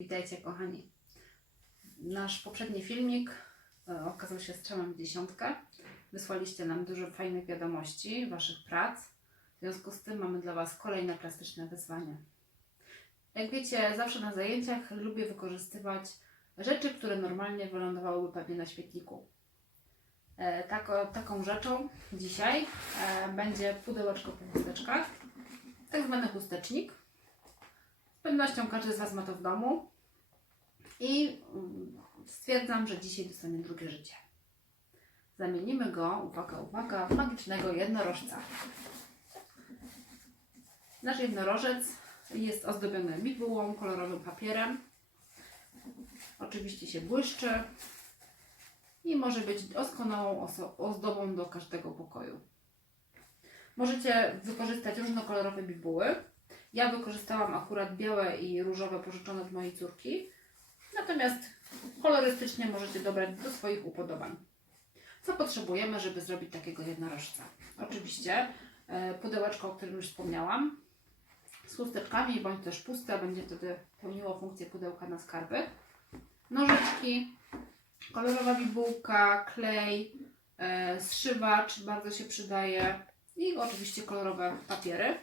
Witajcie kochani. Nasz poprzedni filmik e, okazał się strzałem w dziesiątkę. Wysłaliście nam dużo fajnych wiadomości, Waszych prac. W związku z tym mamy dla Was kolejne plastyczne wyzwanie. Jak wiecie, zawsze na zajęciach lubię wykorzystywać rzeczy, które normalnie wylądowałyby pewnie na świetniku. E, taką rzeczą dzisiaj e, będzie pudełeczko po chusteczkach, tak zwany chustecznik. Pewnością każdy z Was ma to w domu i stwierdzam, że dzisiaj dostanie drugie życie. Zamienimy go, uwaga, uwaga, w magicznego jednorożca. Nasz jednorożec jest ozdobiony bibułą, kolorowym papierem. Oczywiście się błyszczy i może być doskonałą ozdobą do każdego pokoju. Możecie wykorzystać różnokolorowe bibuły. Ja wykorzystałam akurat białe i różowe pożyczone od mojej córki. Natomiast kolorystycznie możecie dobrać do swoich upodobań. Co potrzebujemy, żeby zrobić takiego jednorożca? Oczywiście e, pudełeczko, o którym już wspomniałam, z chusteczkami, bądź też puste, będzie wtedy pełniło funkcję pudełka na skarby. Nożyczki, kolorowa bibułka, klej, e, zszywacz bardzo się przydaje i oczywiście kolorowe papiery.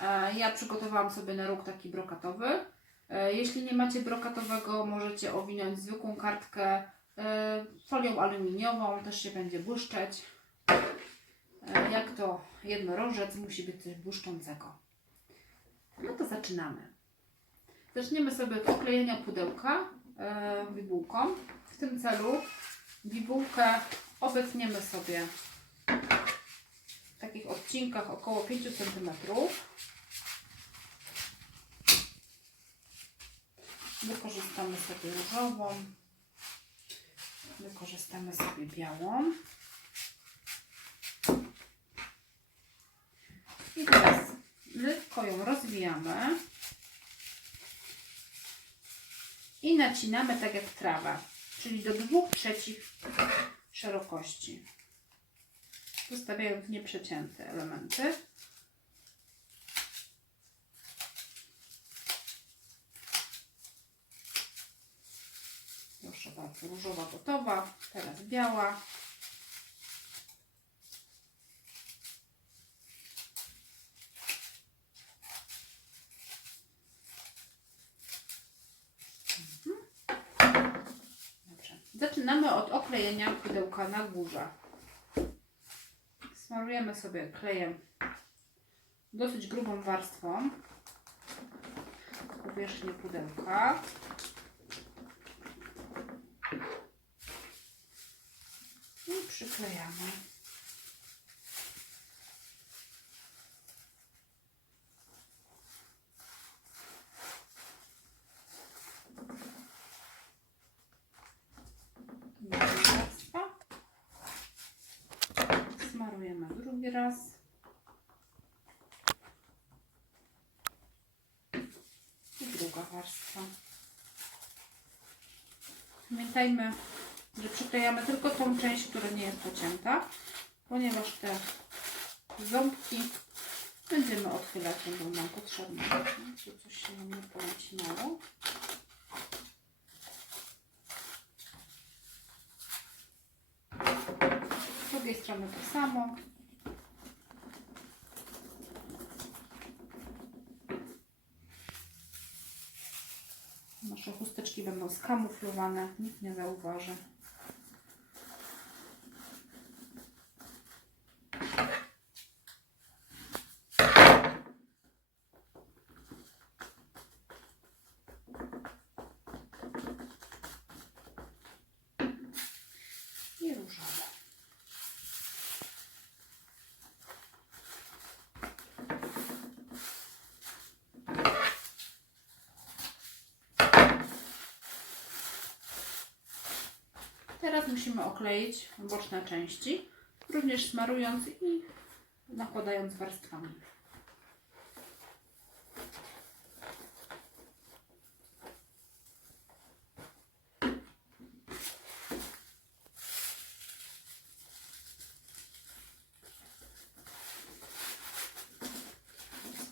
E, Ja przygotowałam sobie na róg taki brokatowy. E, Jeśli nie macie brokatowego, możecie owinąć zwykłą kartkę e, folią aluminiową, też się będzie błyszczeć. Jak to jednorożec, musi być coś błyszczącego. No to zaczynamy. Zaczniemy sobie od oklejenia pudełka bibułką. W tym celu bibułkę obetniemy sobie w takich odcinkach około 5 cm. Wykorzystamy sobie różową, wykorzystamy sobie białą. I teraz lekko ją rozwijamy i nacinamy tak jak trawa, czyli do 2 trzecich szerokości zostawiając nieprzecięte elementy. Proszę bardzo, różowa gotowa, teraz biała. Mhm. Zaczynamy od oklejenia pudełka na górze. Smarujemy sobie klejem dosyć grubą warstwą powierzchnię pudełka. I przyklejamy. Druga warstwa. Smarujemy drugi raz. I druga warstwa. Pamiętajmy, że przyklejamy tylko tą część, która nie jest pocięta, ponieważ te ząbki będziemy odchylać, będą nam potrzebne. Tu coś się nam nie połacinało. Z drugiej strony to samo. Nasze chusteczki będą skamuflowane, nikt nie zauważy. I różowe. Musimy okleić boczne części, również smarując i nakładając warstwami.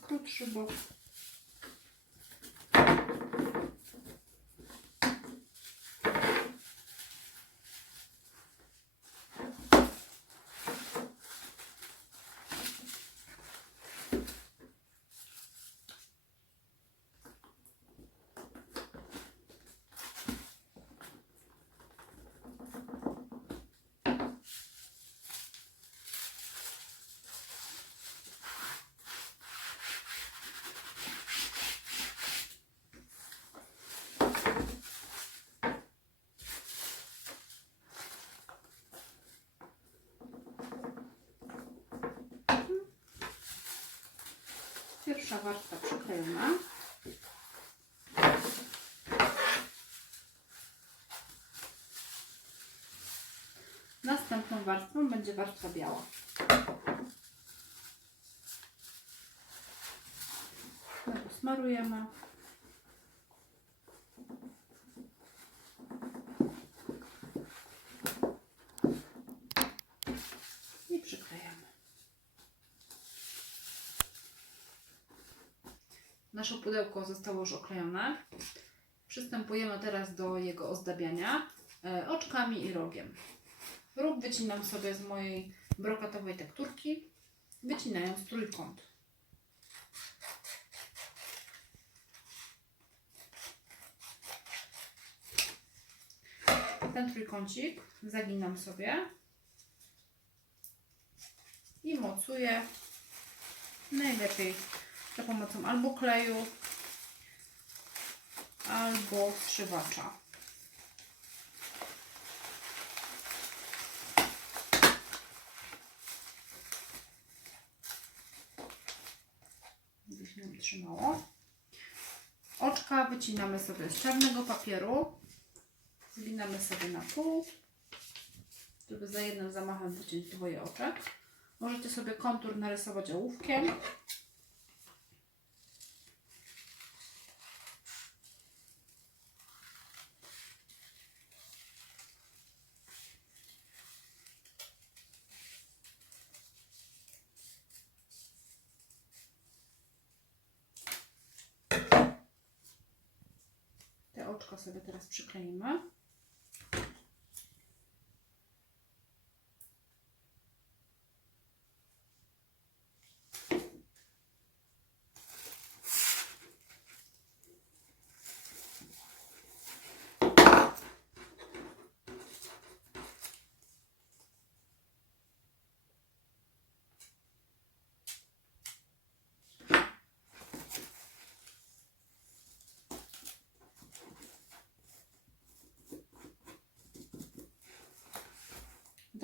Krótszy bok. Pierwsza warstwa przyklejona. Następną warstwą będzie warstwa biała. Smarujemy. I przyklejamy. Nasze pudełko zostało już oklejone. Przystępujemy teraz do jego ozdabiania e, oczkami i rogiem. Róg wycinam sobie z mojej brokatowej tekturki, wycinając trójkąt. Ten trójkącik zaginam sobie i mocuję najlepiej za pomocą albo kleju, albo strzywacza. Się nam trzymało. Oczka wycinamy sobie z czarnego papieru. Zginamy sobie na pół, żeby za jednym zamachem wyciąć dwoje oczek. Możecie sobie kontur narysować ołówkiem. Te oczka sobie teraz przykleimy.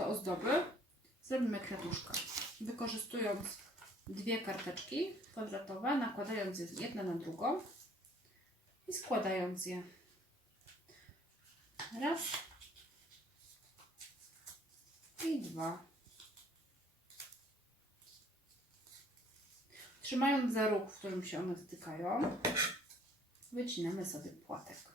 Do ozdoby zrobimy kwiatuszka. Wykorzystując dwie karteczki kwadratowe, nakładając je jedna na drugą i składając je. Raz i dwa. Trzymając za róg, w którym się one stykają, wycinamy sobie płatek.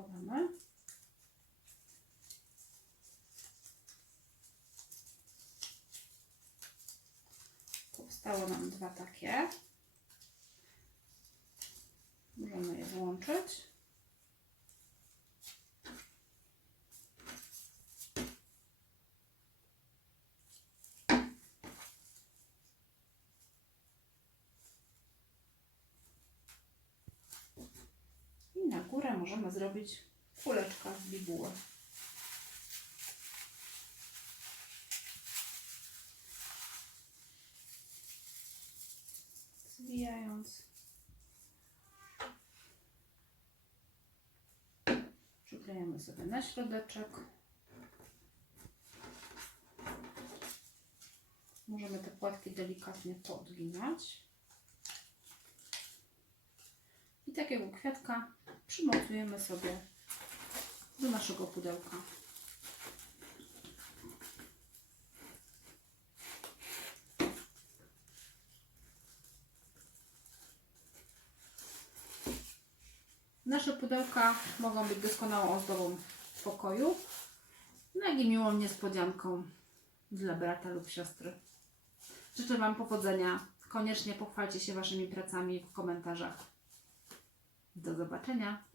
Rozkładamy. Powstało nam dwa takie. Możemy je włączyć. Na górę możemy zrobić kuleczka z bibuły. Zwijając. Przyklejamy sobie na środeczek. Możemy te płatki delikatnie poodginać. I takiego kwiatka przymocujemy sobie do naszego pudełka. Nasze pudełka mogą być doskonałą ozdobą pokoju, no i miłą niespodzianką dla brata lub siostry. Życzę Wam powodzenia. Koniecznie pochwalcie się Waszymi pracami w komentarzach. Do zobaczenia.